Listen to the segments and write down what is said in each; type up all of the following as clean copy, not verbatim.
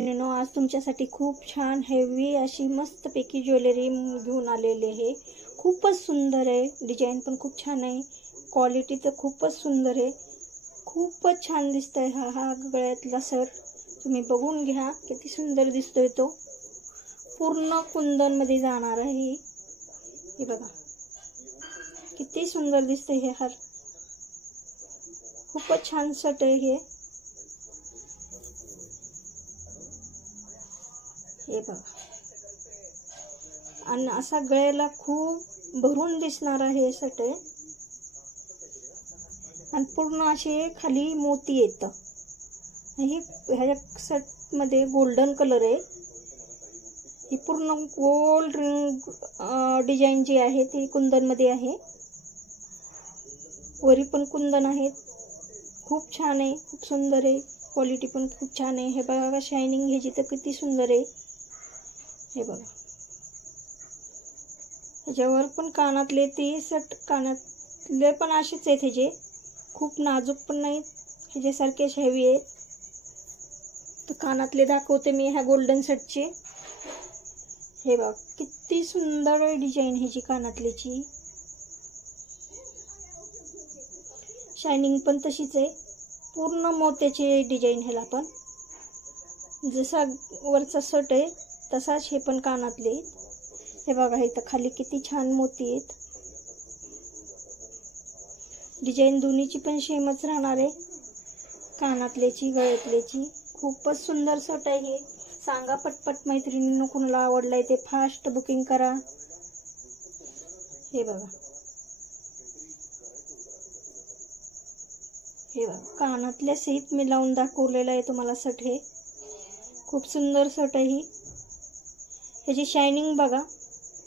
आज तुमच्यासाठी खूप छान हेवी अशी मस्तपैकी ज्वेलरी घेऊन आलेली आहे। खूपच सुंदर आहे, डिझाइन पण खूप छान आहे, क्वालिटी तर खूपच सुंदर आहे, खूपच छान दिसतंय। हा गळ्यातला सर तुम्ही बघून घ्या, किती सुंदर दिसतोय तो। पूर्ण कुंदन मध्ये जाणार आहे। हे बघा किती सुंदर दिसतंय हे हार, खूपच छान सट आहे हे। हे बघा, आणि असा गळ्याला खूप भरून दिसणार आहे सट आहे, आणि पूर्ण असे खाली मोती येतं। ह्या सट मध्ये गोल्डन कलर आहे। ही पूर्ण गोल्ड रिंग डिझाइन जी आहे ती कुंदन मध्ये आहे, वरी पण कुंदन आहेत। खूप छान आहे, खूप सुंदर आहे, क्वालिटी पण खूप छान आहे। हे बघा शायनिंग ह्याची तर किती सुंदर आहे। हे बघा, ह्याच्यावर पण कानातले ती सट कानातले पण असेच आहेत ह्याचे, खूप नाजूक पण नाहीत, ह्याच्यासारखे हेवी आहेत। तर कानातले दाखवते मी ह्या गोल्डन सटचे। हे बघ किती सुंदर डिझाइन ह्याची कानातल्याची, शायनिंग पण तशीच आहे, पूर्ण मोत्याची डिझाइन ह्याला पण। जसा वरचा सट आहे तसाच हे पण कानातले आहेत। हे बघा इथं खाली किती छान मोती आहेत। डिझाइन दोन्हीची पण सेमच राहणार आहे, कानातल्याची गळ्यातल्याची। खूपच सुंदर सट आहे हे। सांगा पटपट मैत्रिणींनो, कुणाला आवडलाय ते फास्ट बुकिंग करा। हे बघा, हे बघा कानातल्या सहित मी लावून दाखवलेला आहे तुम्हाला सट। हे खूप सुंदर सट आहे ही। ह्याची शायनिंग बघा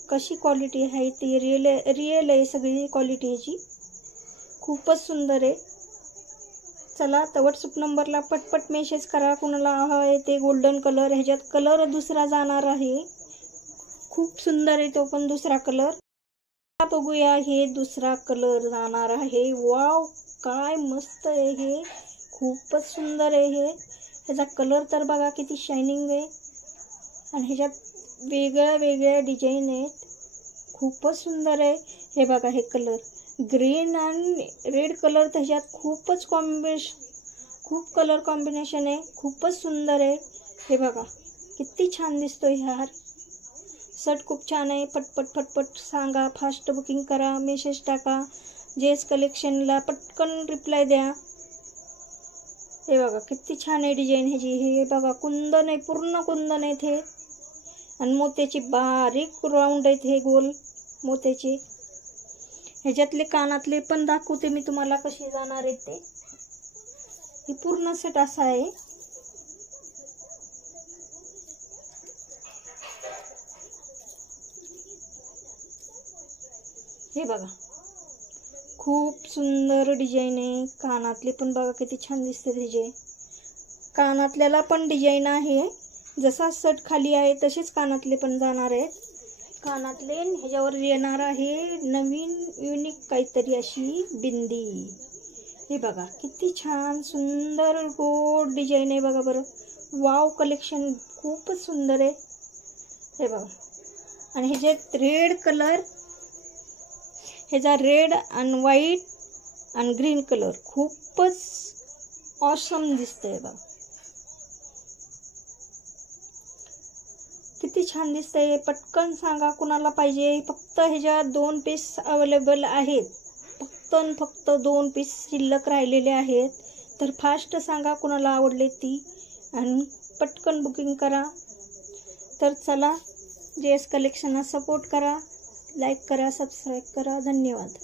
कशी क्वालिटी आहे, ती रिअल आहे सगळी क्वालिटी ह्याची, खूपच सुंदर आहे। चला तर व्हॉट्सअप नंबरला पटपट मेसेज करा, कुणाला हवंय ते गोल्डन कलर। ह्याच्यात कलर दुसरा जाणार आहे, खूप सुंदर आहे तो पण दुसरा कलर। बघूया, हे दुसरा कलर जाणार आहे। वाव, काय मस्त आहे हे, खूपच सुंदर आहे हे। ह्याचा कलर तर बघा किती शायनिंग आहे, आणि ह्याच्यात वेगळ्या वेगळ्या डिझाइन आहेत, खूपच सुंदर आहे। हे बघा हे कलर ग्रीन आणि रेड कलर, त्याच्यात खूपच खूप कलर कॉम्बिनेशन आहे, खूपच सुंदर आहे। हे बघा किती छान दिसतोय हा हार, सट खूप छान आहे। पटपट पटपट सांगा, फास्ट बुकिंग करा, मेसेज टाका, जेस कलेक्शनला पटकन रिप्लाय द्या। हे बघा किती छान आहे डिझाइन ह्याची। हे बघा कुंदन आहे, पूर्ण कुंदन आहेत हे, आणि मोत्याची बारीक राऊंड आहेत हे गोल मोत्याचे। ह्याच्यातले कानातले पण दाखवते मी तुम्हाला कसे जाणार आहेत ते। हे पूर्ण सेट असा आहे। हे बघा खूप सुंदर डिझाइन आहे। कानातले पण बघा किती छान दिसते त्याचे, कानातल्याला पण डिझाइन आहे, जसा सट खाली आहे तसेच कानातले पण जाणार आहेत। कानातले ह्याच्यावर येणार आहे नवीन युनिक काहीतरी अशी बिंदी। हे बघा किती छान सुंदर गोड डिझाइन आहे बघा बरं। वाव, कलेक्शन खूपच सुंदर आहे। हे बघा, आणि ह्याच्यात रेड कलर, ह्याचा रेड आणि व्हाईट आणि ग्रीन कलर खूपच ऑसम दिसतंय बघा, किती छान दिसतंय। पटकन सांगा कुणाला पाहिजे। फक्त ह्याच्या 2 पीस अवेलेबल आहेत, फक्त 2 पीस शिल्लक राहिलेले आहेत। तर फास्ट सांगा कुणाला आवडले ती, आणि पटकन बुकिंग करा। तर चला, जेएस कलेक्शनला सपोर्ट करा, लाईक करा, सबस्क्राईब करा। धन्यवाद।